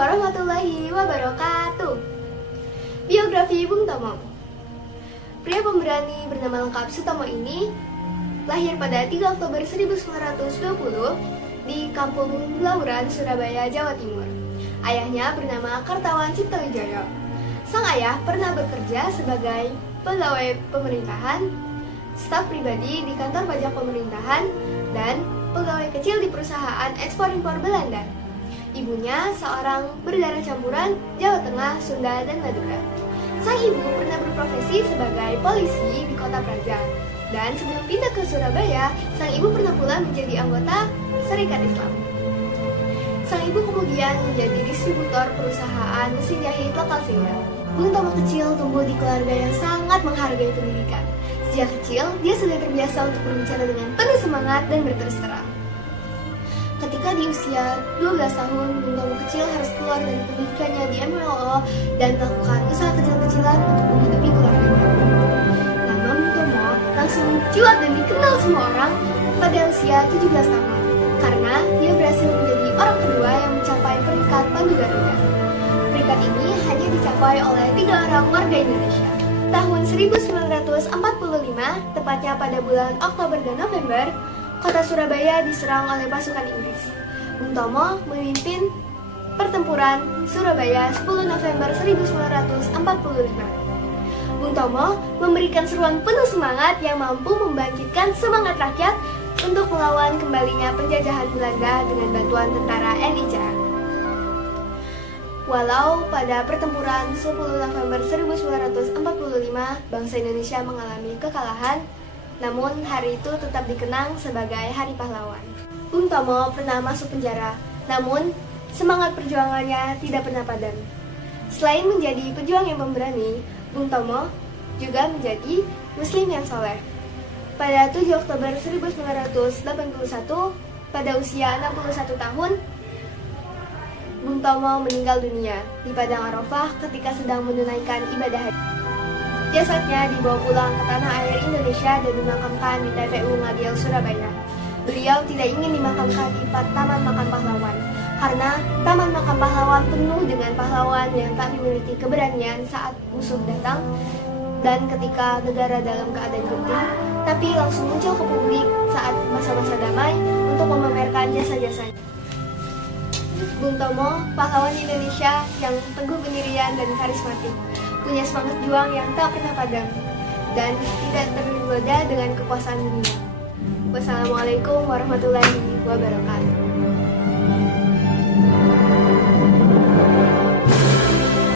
warahmatullahi wabarakatuh. Biografi Bung Tomo. Pria pemberani bernama lengkap Sutomo ini lahir pada 3 Oktober 1920 di Kampung Blauran, Surabaya, Jawa Timur. Ayahnya bernama Kartawan Ciptowijoyo. Sang ayah pernah bekerja sebagai pegawai pemerintahan, staf pribadi di kantor pajak pemerintahan, dan pegawai kecil di perusahaan ekspor-impor Belanda. Ibunya seorang berdarah campuran Jawa Tengah, Sunda, dan Madura. Sang ibu pernah berprofesi sebagai polisi di Kota Praja. Dan sebelum pindah ke Surabaya, sang ibu pernah pula menjadi anggota Serikat Islam. Sang ibu kemudian menjadi distributor perusahaan mesin jahit lokal sehingga Bung Tomo kecil tumbuh di keluarga yang sangat menghargai pendidikan. Sejak kecil, dia sudah terbiasa untuk berbicara dengan penuh semangat dan berterus terang. Ketika di usia 12 tahun, Bung Tomo kecil harus keluar dari pendidikannya di MLO dan melakukan usaha kecil-kecilan untuk menghidupi keluarganya. Nama Bung Tomo langsung mencuat dan dikenal semua orang pada usia 17 tahun, karena dia berhasil menjadi orang kedua yang mencapai peringkat Pandu Garuda. Peringkat ini hanya dicapai oleh 3 orang warga Indonesia. Tahun 1945, tepatnya pada bulan Oktober dan November, kota Surabaya diserang oleh pasukan Inggris. Bung Tomo memimpin pertempuran Surabaya 10 November 1945. Bung Tomo memberikan seruan penuh semangat yang mampu membangkitkan semangat rakyat untuk melawan kembalinya penjajahan Belanda dengan bantuan tentara NICA. Walau pada pertempuran 10 November 1945 bangsa Indonesia mengalami kekalahan, namun hari itu tetap dikenang sebagai Hari Pahlawan. Bung Tomo pernah masuk penjara, namun semangat perjuangannya tidak pernah padam. Selain menjadi pejuang yang pemberani, Bung Tomo juga menjadi Muslim yang soleh. Pada 7 Oktober 1981, pada usia 61 tahun, Bung Tomo meninggal dunia di Padang Arafah ketika sedang menunaikan ibadah haji. Jasadnya dibawa pulang ke tanah air Indonesia dan dimakamkan di TPU Ngagel, Surabaya. Beliau tidak ingin dimakamkan di Taman Makam Pahlawan, karena Taman Makam Pahlawan penuh dengan pahlawan yang tak memiliki keberanian saat musuh datang, dan ketika negara dalam keadaan genting, tapi langsung muncul ke publik saat masa-masa damai untuk memamerkan jasa-jasanya. Bung Tomo, pahlawan Indonesia yang teguh pendirian dan karismatik, punya semangat juang yang tak pernah padam, dan tidak tergoda dengan kekuasaan dunia. Wassalamualaikum warahmatullahi wabarakatuh.